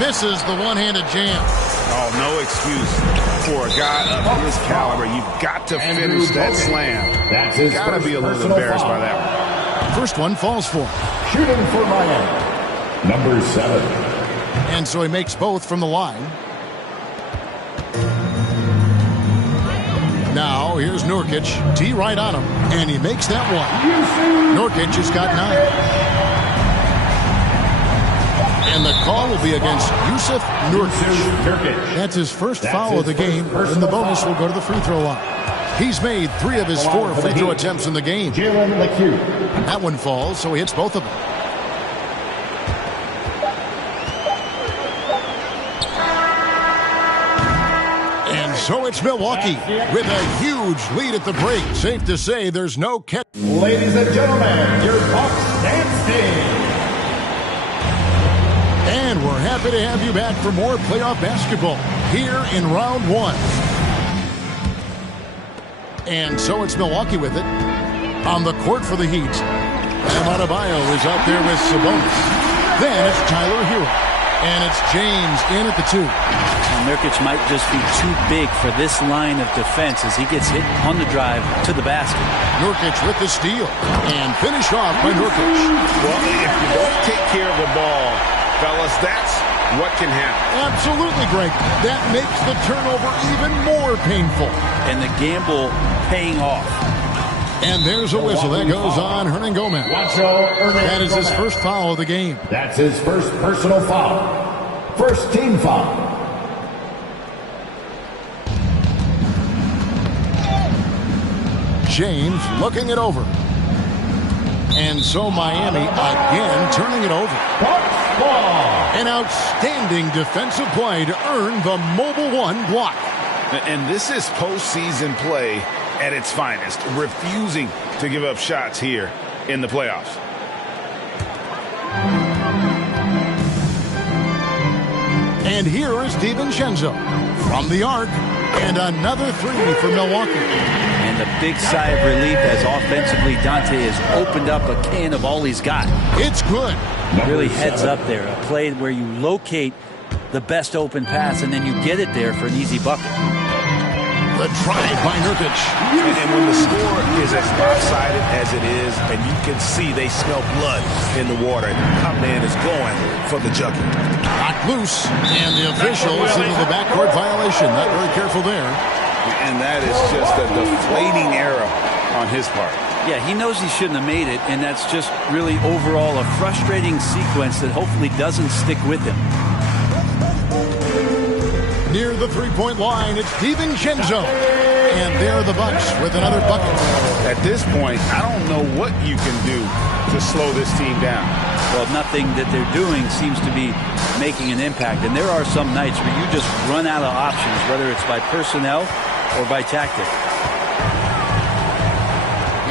Misses the one-handed jam. Oh, no excuse for a guy of his caliber. You've got to finish that slam. That's his got to be a little embarrassed by that one. First one falls for him. Shooting for Miami, number 7. And so he makes both from the line. Now, here's Nurkic. T right on him. And he makes that one. Nurkic has got 9. And the call will be against Jusuf Nurkic. That's his first foul of the game. And the bonus will go to the free throw line. He's made 3 of his 4 free throw attempts in the game. That one falls, so he hits both of them. And so it's Milwaukee with a huge lead at the break. Safe to say there's no catch. Ladies and gentlemen, your Bucks dancing. And we're happy to have you back for more playoff basketball here in round 1. And so it's Milwaukee with it on the court for the Heat. And Adebayo is out there with Sabonis. Then it's Tyler Hero. And it's James in at the 2. Nurkic might just be too big for this line of defense as he gets hit on the drive to the basket. Nurkic with the steal. And finished off by Nurkic. Well, if you don't take care of the ball, fellas, that's what can happen. Absolutely, Greg. That makes the turnover even more painful. And the gamble paying off. And there's a whistle that goes on Hernan Gomez. That is his first foul of the game. That's his first personal foul. First team foul. James looking it over. And so Miami again turning it over. An outstanding defensive play to earn the Mobile One block. And this is postseason play at its finest, refusing to give up shots here in the playoffs. And here is DiVincenzo from the arc, and another 3 for Milwaukee. And a big sigh of relief as offensively Dante has opened up a can of all he's got. It's good. Really heads up there, a play where you locate the best open pass and then you get it there for an easy bucket. The drive by Nurkic. And when the score is as lopsided as it is, and you can see they smell blood in the water, our man is going for the jugular. Knocked loose, and the officials into the backcourt violation. Not very careful there. And that is just a deflating error on his part. Yeah, he knows he shouldn't have made it, and that's just really overall a frustrating sequence that hopefully doesn't stick with him. Near the three-point line, it's DiVincenzo. And there are the Bucks with another bucket. At this point, I don't know what you can do to slow this team down. Well, nothing that they're doing seems to be making an impact. And there are some nights where you just run out of options, whether it's by personnel or by tactic.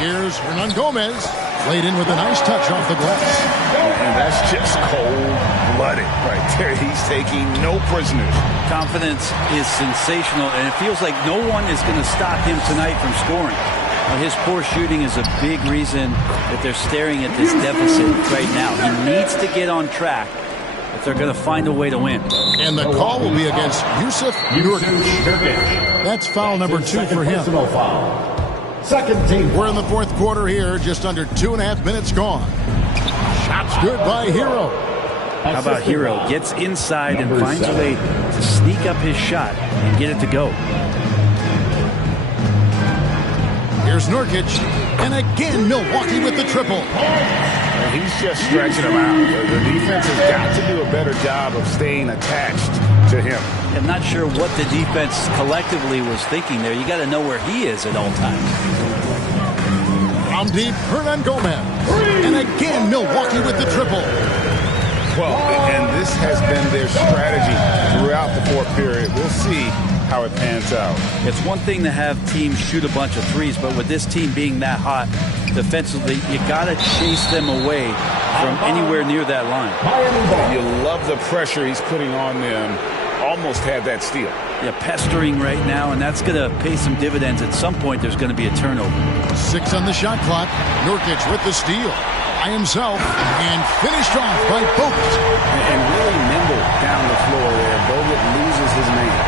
Here's Hernan Gomez. Played in with a nice touch off the glass. And that's just cold-blooded right there. He's taking no prisoners. Confidence is sensational, and it feels like no one is going to stop him tonight from scoring. His poor shooting is a big reason that they're staring at this deficit right now. He needs to get on track if they're going to find a way to win. And the call will be against Jusuf Nurkic. That's foul number 2 for him. Second team. We're in the fourth quarter here, just under 2.5 minutes gone. Shots good by Hero. How about Hero? Gets inside and finds a way to sneak up his shot and get it to go. Here's Nurkic. And again, Milwaukee with the triple. And he's just stretching him out. The defense has got to do a better job of staying attached to him. I'm not sure what the defense collectively was thinking there. You got to know where he is at all times. From deep, Hernan Gomez. And again, Milwaukee with the triple. Well, and this has been their strategy throughout the fourth period. We'll see how it pans out. It's one thing to have teams shoot a bunch of threes, but with this team being that hot defensively, you got to chase them away from anywhere near that line. You love the pressure he's putting on them. Almost had that steal. Yeah, pestering right now, and that's going to pay some dividends. At some point, there's going to be a turnover. 6 on the shot clock. Nurkic with the steal by himself and finished off by Bogut. And really nimble down the floor there. Bogut loses his man.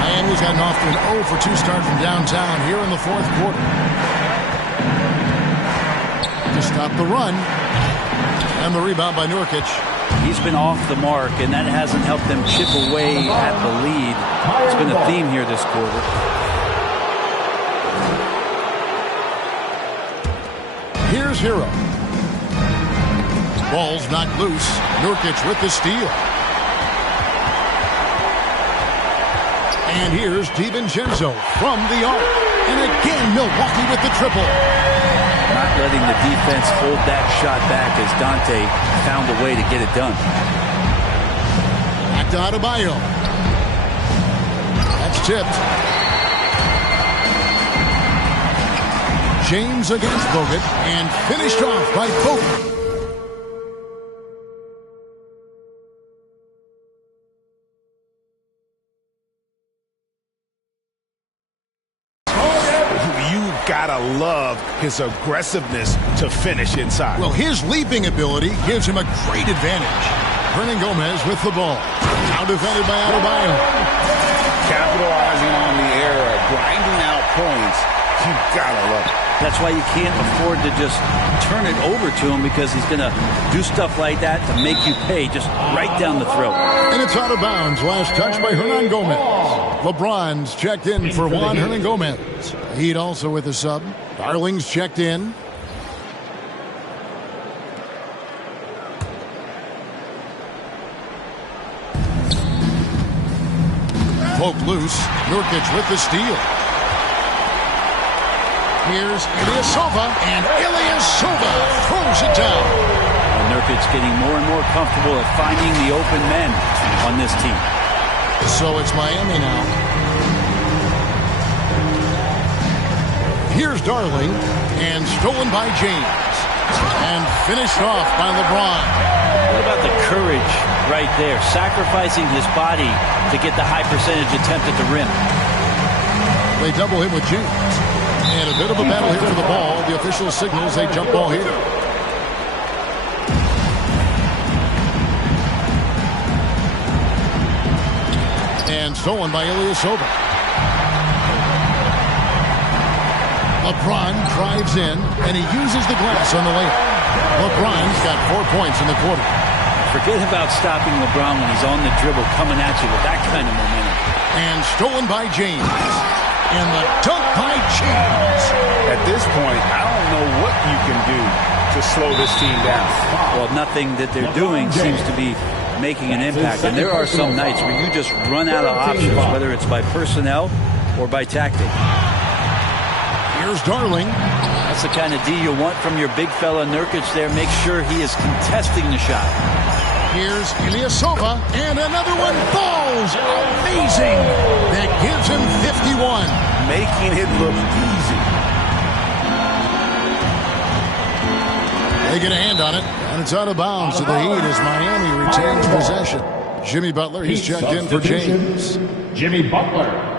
Miami's gotten off to an 0 for 2 start from downtown here in the fourth quarter. To stop the run. And the rebound by Nurkic. He's been off the mark, and that hasn't helped them chip away at the lead. It's been a theme here this quarter. Here's Hero. Ball's knocked loose. Nurkic with the steal. And here's DiVincenzo from the arc. And again, Milwaukee with the triple. Not letting the defense hold that shot back as Dante found a way to get it done. Back to Adebayo. That's tipped. James against Bogut and finished off by Bogut. Gotta love his aggressiveness to finish inside. Well, his leaping ability gives him a great advantage. Hernan Gomez with the ball. Now defended by Adebayo. Capitalizing on the error, grinding out points. You gotta love it. That's why you can't afford to just turn it over to him, because he's going to do stuff like that to make you pay just right down the throat. And it's out of bounds. Last touch by Hernan Gomez. LeBron's checked in for Juan Hernan Gomez. Heat also with a sub. Darling's checked in. Poke loose. Nurkic with the steal. Here's Ilyasova, and Ilyasova throws it down. And Nurkic getting more and more comfortable at finding the open men on this team. So it's Miami now. Here's Darling, and stolen by James. And finished off by LeBron. What about the courage right there? Sacrificing his body to get the high percentage attempt at the rim. They double him with James. And a bit of a battle here for the ball. The official signals a jump ball here. And stolen by Ilyasova. LeBron drives in, and he uses the glass on the layup. LeBron's got 4 points in the quarter. Forget about stopping LeBron when he's on the dribble coming at you with that kind of momentum. And stolen by James. And the dunk by James. At this point, I don't know what you can do to slow this team down. Well, nothing that they're doing seems to be making an impact. And there are some nights where you just run out of options, whether it's by personnel or by tactic. Here's Darling. That's the kind of D you want from your big fella Nurkic there. Make sure he is contesting the shot. Here's Ilyasova, and another one falls. Amazing. That gives him 51. Making it look easy. They get a hand on it, and it's out of bounds to the Heat as Miami retains possession. Jimmy Butler, he's checked in for James. Jimmy Butler.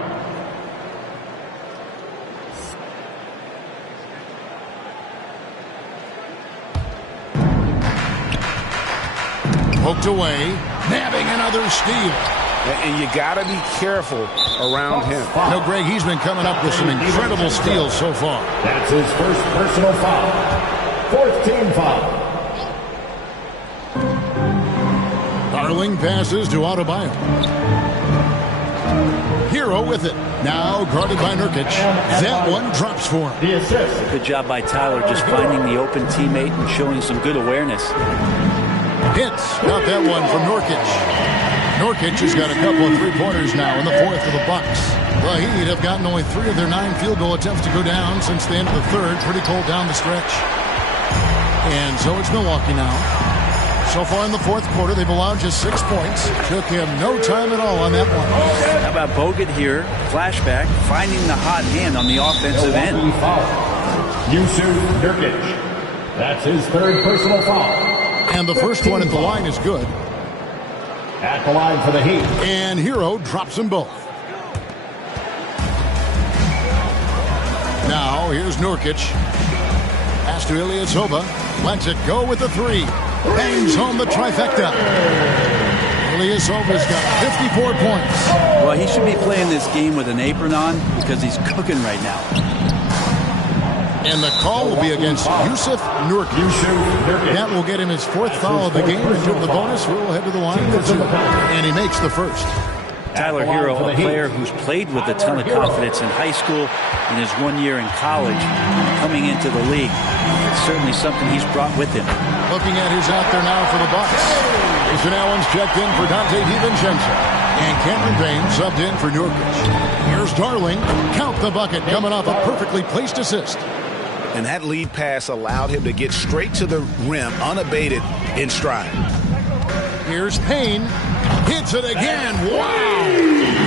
Poked away, nabbing another steal. And you got to be careful around him. You know, Greg, he's been coming up with some incredible steals so far. That's his first personal foul. Fourth team foul. Darling passes to Adebayo. Hero Hero with it. Now guarded by Nurkic. That one drops for him. Good job by Tyler just finding the open teammate and showing some good awareness. Hits. Got that one from Nurkic. Nurkic has got a couple of three-pointers now in the fourth for the Bucks. The Heat have gotten only 3 of their 9 field goal attempts to go down since the end of the third. Pretty cold down the stretch. And so it's Milwaukee now. So far in the fourth quarter, they've allowed just 6 points. Took him no time at all on that one. How about Bogut here? Flashback, finding the hot hand on the offensive end. Yusuf Nurkic. That's his third personal foul. And the first one at the line is good. At the line for the Heat. And Hero drops them both. Now, here's Nurkic. Pass to Ilyasova. Lets it go with the three. Bangs home the trifecta. Ilyasova's got 54 points. Well, he should be playing this game with an apron on because he's cooking right now. And the call will be against Yusuf Nurkic. That will get him his 4th foul of the game. Into the bonus, we'll head to the line for 2. And he makes the first. Tyler Hero, a player who's played with a ton of confidence in high school and his 1 year in college, coming into the league. It's certainly something he's brought with him. Looking at who's out there now for the Bucks. Jason Allen's checked in for Dante DiVincenzo. And Cameron Payne subbed in for Nurkic. Here's Darling. Count the bucket, coming off a perfectly placed assist. And that lead pass allowed him to get straight to the rim, unabated, in stride. Here's Payne. Hits it again. Wow!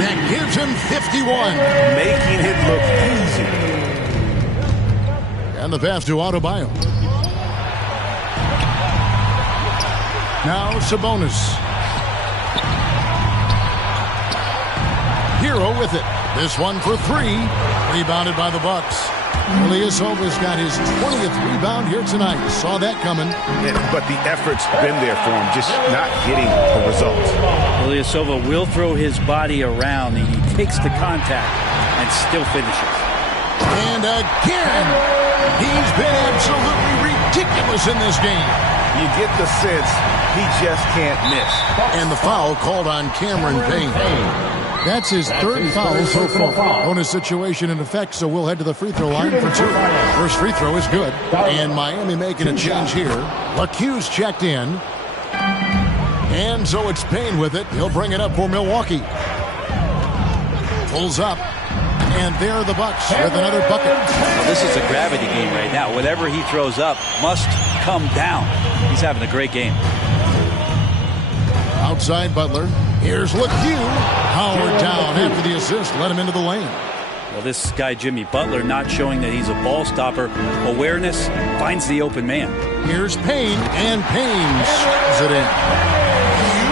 That gives him 51. Making it look easy. And the pass to Adebayo. Now Sabonis. Hero with it. This one for 3. Rebounded by the Bucks. Ilyasova's got his 20th rebound here tonight. Saw that coming. But the effort's been there for him, just not getting the results. Ilyasova will throw his body around, and he takes the contact and still finishes. And again, he's been absolutely ridiculous in this game. You get the sense he just can't miss. And the foul called on Cameron Payne. That's his 3rd foul so far. Bonus situation in effect, so we'll head to the free throw line for 2. First free throw is good. And Miami making a change here. McHugh's checked in. And so it's Payne with it. He'll bring it up for Milwaukee. Pulls up. And there are the Bucks with another bucket. Well, this is a gravity game right now. Whatever he throws up must come down. He's having a great game. Outside Butler. Here's LeCue. Howard down after the assist. Let him into the lane. Well, this guy, Jimmy Butler, not showing that he's a ball stopper. Awareness, finds the open man. Here's Payne, and Payne swings it in.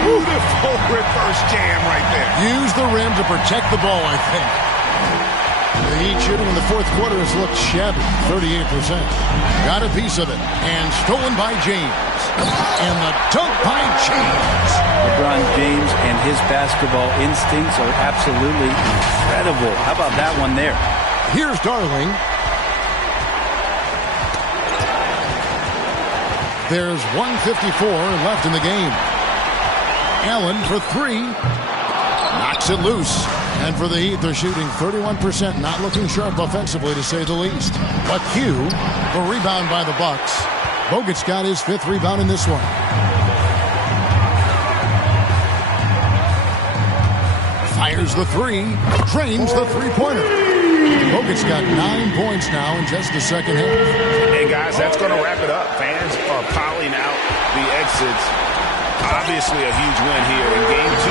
Beautiful reverse jam right there. Use the rim to protect the ball, I think. The Heat shooting in the fourth quarter has looked shabby, 38%. Got a piece of it, and stolen by James. And the dunk by James. LeBron James and his basketball instincts are absolutely incredible. How about that one there? Here's Darling. There's 1:54 left in the game. Allen for 3. Knocks it loose. And for the Heat, they're shooting 31%. Not looking sharp offensively, to say the least. McHugh, the rebound by the Bucks. Bogut's got his 5th rebound in this one. Fires the 3. Drains the three-pointer. Bogut's got 9 points now in just the second half. Hey, guys, that's going to wrap it up. Fans are piling out the exits. Obviously a huge win here in Game 2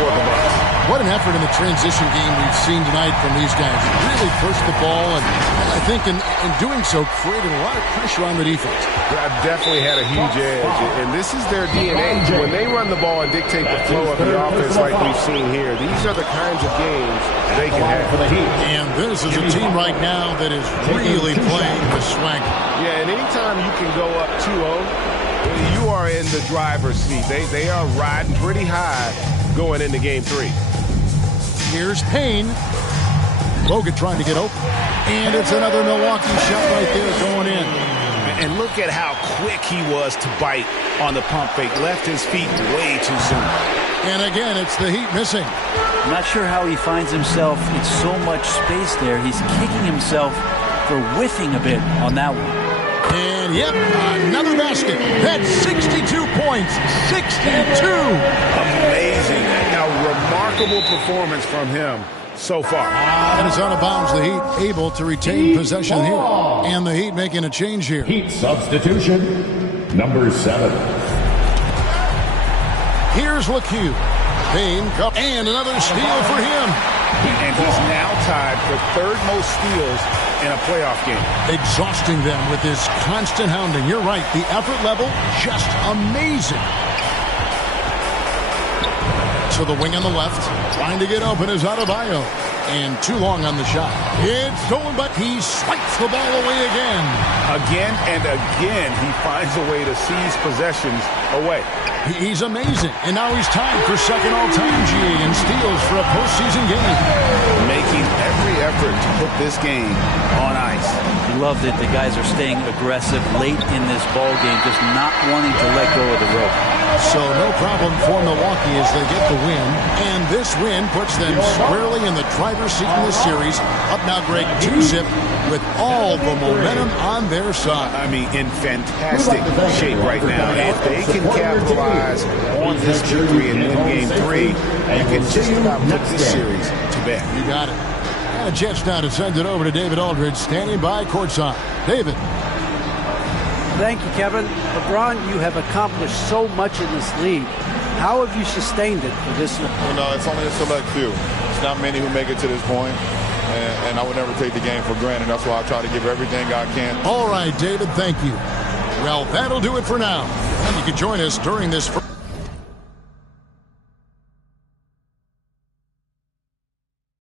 for the Bucks. What an effort in the transition game we've seen tonight from these guys. Really pushed the ball, and I think in doing so created a lot of pressure on the defense. I've definitely had a huge edge, and this is their DNA. When they run the ball and dictate the flow of the offense like we've seen here, these are the kinds of games they can have. And this is a team right now that is really playing with swag. Yeah, and anytime you can go up 2-0, you are in the driver's seat. They are riding pretty high going into Game 3. Here's Payne. Bogut trying to get open. And it's another Milwaukee shot right there going in. And look at how quick he was to bite on the pump fake. Left his feet way too soon. And again, it's the Heat missing. I'm not sure how he finds himself in so much space there. He's kicking himself for whiffing a bit on that one. And yep, another basket. That's 62 points. 62. Amazing. A remarkable performance from him so far. And it's out of bounds. The Heat able to retain possession here. And the Heat making a change here. Heat substitution, number 7. Here's MILWAUKEE. Payne, and another steal for him. And he's now tied for third most steals in a playoff game. Exhausting them with this constant hounding. You're right. The effort level, just amazing. To the wing on the left. Trying to get open is Adebayo. And too long on the shot. It's stolen, but he swipes the ball away again. Again and again, he finds a way to seize possessions away. He's amazing. And now he's tied for second all-time GA in steals for a postseason game. Making every effort to put this game on ice. Love that the guys are staying aggressive late in this ball game, just not wanting to let go of the rope. So no problem for Milwaukee as they get the win. And this win puts them squarely in the driver's seat in this series. Up now, Greg, 2-zip with all the momentum on their side. I mean, in fantastic shape right now. If they can capitalize on this victory and win Game 3, you can just about put this series to bed. You got it. And a chance now to send it over to David Aldridge, standing by courtside. David. Thank you, Kevin. LeBron, you have accomplished so much in this league. How have you sustained it for this? Well, no, it's only a select few. It's not many who make it to this point, and I would never take the game for granted. That's why I try to give everything I can. All right, David, thank you. Well, that'll do it for now. And you can join us during this